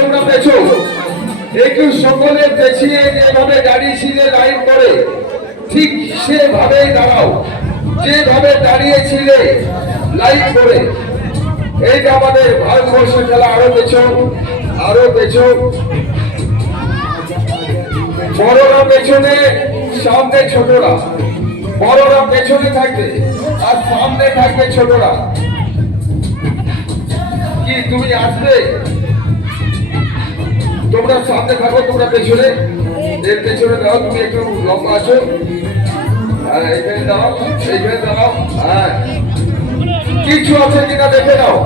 তোমরা পেছো একটু সকলে পেছিয়ে যেভাবে দাঁড়িয়েছিলে লাইন করে ঠিক সেভাবেই দাঁড়াও, যেভাবে দাঁড়িয়েছিলে লাইন করে। এইটা আমাদের ভারতবর্ষের খেলা। আরো পেছো, আরো পেছো। বড়রা পেছনে, সামনে ছোটরা। বড়রা পেছনে থাকবে আর সামনে থাকবে ছোটরা। কি তুমি আসবে? তোমরা সামনে থাকো, তোমরা পেছনে, এর পেছনে দাও। তুমি একটু লম্বা আছো, এইখানে দাও, এইখানে দাও। হ্যাঁ, কিছু আছে কিনা দেখে নাও।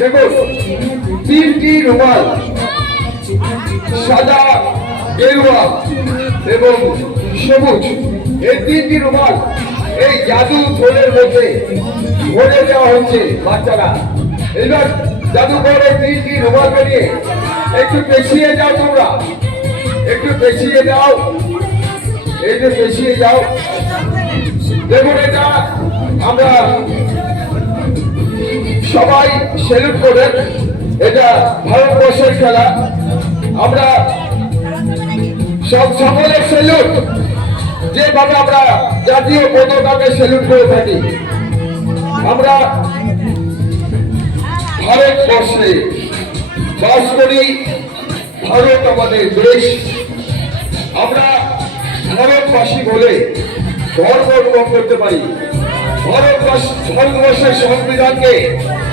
দেখো, তিনটি রুমাল, সাদা, গেরুয়া এবং সবুজ, এই তিনটি রুমাল এই জাদু থলের মধ্যে ভরে দেওয়া হচ্ছে বাচ্চারা। এবার জাদুঘরে তিনটি রুমালকে নিয়ে একটু পেছিয়ে যাও, তোমরা একটু পেছিয়ে যাও, এই যে পেছিয়ে যাও। দেখুন, এটা আমরা সবাই সেলুট করে, এটা ভারতবর্ষের খেলা। আমরা সকলে সেলুট, যেভাবে আমরা জাতীয় পতাকাকে সেলুট করে থাকি। আমরা ভারতবর্ষে বাস করি, ভারত আমাদের দেশ। আমরা ভারতবাসী বলে গর্ব অনুভব করতে পারি। ভারতবর্ষের সংবিধানকে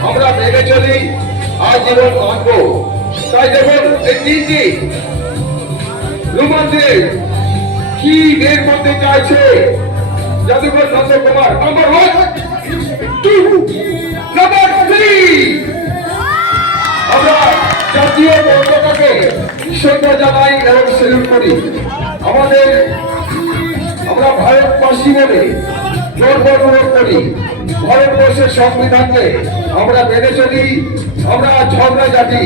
আমরা মেনে চলি, আজীবন মানব। তাই দেখুন, এই তিনটি রুমাল দিয়ে কি বের করতে চাইছে জাদুঘর নন্দকুমার। Number 1, 2, number 3। আমরা জাতীয় পতাকাকে শ্রদ্ধা জানাই এবং সেলুট করি। আমরা ভারতবাসী বলে গর্ব অনুভব করি। ভারতবর্ষের সংবিধানকে আমরা মেনে চলি। আমরা ঝগড়া জাতি,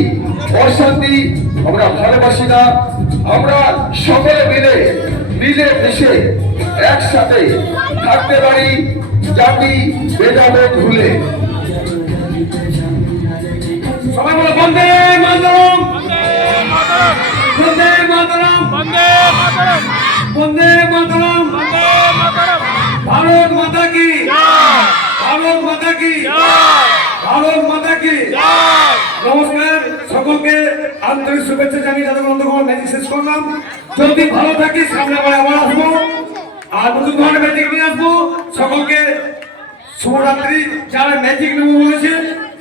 অশান্তি আমরা ভালোবাসি না। আমরা সকলে মিলে মিশে একসাথে থাকতে পারি, জাতি ভেদাভেদ ভুলে। সবাই বলো বন্দে মাতরম, বন্দে মাতরম, বন্দে মাতরম, বন্দে মাতরম, বন্দে মাতরম। ভারত মাতা কি জয়, ভারত মাতা কি জয়, ভারত মাতা কি জয়। নমস্কার, সকলকে আন্তরিক শুভেচ্ছা জানিয়ে জাদুঘর নন্দকুমার ম্যাজিক শেষ করলাম। যদি ভালো থাকি সামনে আবার আসবো, আর নতুন ধরনের ম্যাজিক নিয়ে আসবো। সকলকে শুভরাত্রি। যারা ম্যাজিক নেবো বলেছে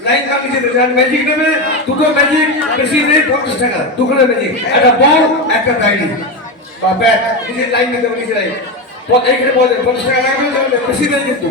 লাইন কামিয়ে দিতে, যারা ম্যাজিক নেবে, দুটো ম্যাজিক, বেশি নেই, 50 টাকা দুখানে ম্যাজিক, একটা বল, একটা ডাইনি বা ব্যাট। নিজের লাইন নিতে হবে, নিজের লাইন। এইখানে 50 টাকা লাগবে, বেশি নেই কিন্তু।